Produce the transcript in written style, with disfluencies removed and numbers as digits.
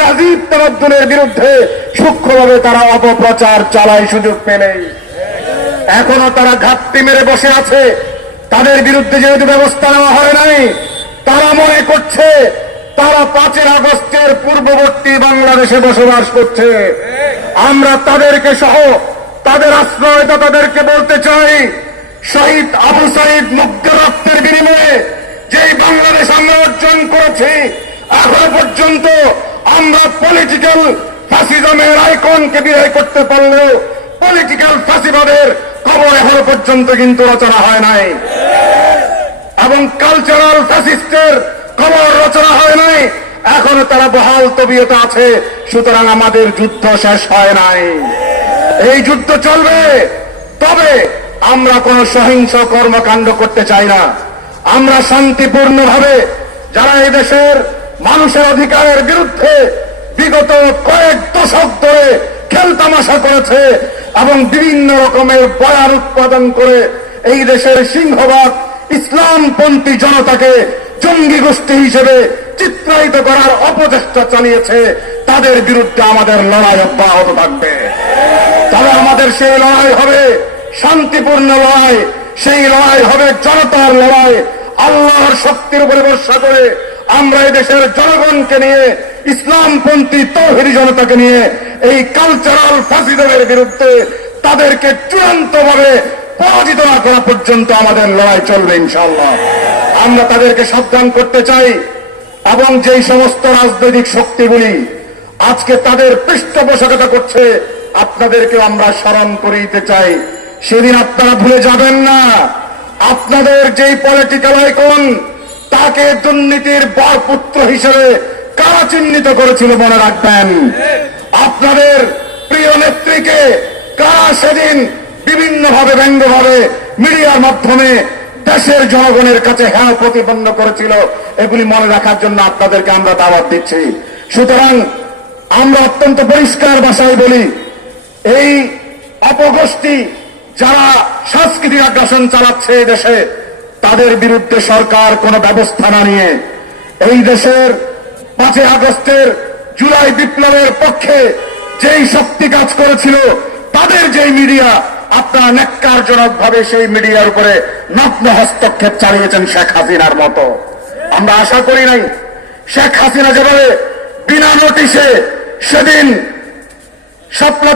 তাহজিব তামাদ্দুনের বিরুদ্ধে সূক্ষ্মভাবে তারা অপপ্রচার চালায় সুযোগ পেলেই। এখনো তারা ঘাপটি মেরে বসে আছে। তাদের বিরুদ্ধে যেহেতু ব্যবস্থা নেওয়া হয় নাই, তারা মনে করছে তারা 5 আগস্টের পূর্ববর্তী বাংলাদেশে বসবাস করছে। আমরা তাদেরকে সহ তাদের আশ্রয়দাতাদেরকে বলতে চাই, শহীদ আবু সাইদ মুগ্ধ রক্তের বিনিময়ে যেই বাংলাদেশ আমরা অর্জন করেছি, এখনো পর্যন্ত আমরা পলিটিক্যাল ফ্যাসিজমের আইকনকে বিদায় করতে পারলেও পলিটিক্যাল ফ্যাসিবাদের খবর এখনো পর্যন্ত কিন্তু রচনা হয় নাই, এবং কালচারাল ফ্যাসিস্টের খবর রচনা হয় নাই। এখনো তারা বহাল তবিয়তে আছে। সুতরাং আমাদের যুদ্ধ শেষ হয় নাই, এই যুদ্ধ চলবে। তবে আমরা কোন সহিংস কর্মকাণ্ড করতে চাই না। আমরা শান্তিপূর্ণভাবে যারা এই দেশের মানুষের অধিকারের বিরুদ্ধে বিগত কয়েক দশক ধরে খেলতামাশা করেছে এবং বিভিন্ন রকমের বয়ান উৎপাদন করে এই দেশের সিংহভাগ ইসলামপন্থী জনতাকে জঙ্গি গোষ্ঠী হিসেবে চিত্রায়িত করার অপচেষ্টা চালিয়েছে, তাদের বিরুদ্ধে আমাদের লড়াই অব্যাহত থাকবে। তবে আমাদের সেই লড়াই হবে শান্তিপূর্ণ লড়াই, সেই লড়াই হবে জনতার লড়াই। আল্লাহর শক্তির উপরে ভরসা করে আমরা এই দেশের জনগণকে নিয়ে, ইসলামপন্থী তৌহিদি জনতাকে নিয়ে এই কালচারাল ফ্যাসিজমের বিরুদ্ধে তাদেরকে চূড়ান্তভাবে পরাজিত না করা পর্যন্ত আমাদের লড়াই চলবে ইনশাআল্লাহ। আমরা তাদেরকে সাবধান করতে চাই, এবং যেই সমস্ত রাজনৈতিক শক্তিগুলি আজকে তাদের পৃষ্ঠপোষকতা করছে, আপনাদেরকে আমরা স্মরণ করে দিতে চাই, সেদিন আপনারা ভুলে যাবেন না আপনাদের যেই পলিটিক্যাল আইকন তাকে দুর্নীতির বরপুত্র হিসেবে কারা চিহ্নিত করেছিল মনে রাখবেন। আপনাদের প্রিয় নেত্রীকে কারা সেদিন বিভিন্নভাবে ব্যঙ্গভাবে মিডিয়ার মাধ্যমে দেশের জনগণের কাছে হ্যাঁ প্রতিপন্ন করেছিল, এগুলি মনে রাখার জন্য আপনাদেরকে আমরা দাওয়াত দিচ্ছি। সুতরাং আমরা অত্যন্ত পরিষ্কার ভাষায় বলি, এই অপগোষ্ঠী যারা সাংস্কৃতিক আগ্রাসন চালাচ্ছে এই দেশে, তাদের বিরুদ্ধে সরকার কোনো ব্যবস্থা না নিয়ে এই দেশের 5 আগস্টের জুলাই বিপ্লবের পক্ষে যেই শক্তি কাজ করেছিল, তাদের যেই মিডিয়া, আপনারা ন্যাক্কারজনক ভাবে সেই মিডিয়ার উপরে নগ্ন হস্তক্ষেপ চালিয়েছেন শেখ হাসিনার মতো। আমরা আশা করি নাই শেখ হাসিনা যেভাবে বিনা নোটিশে সেদিন শাপলা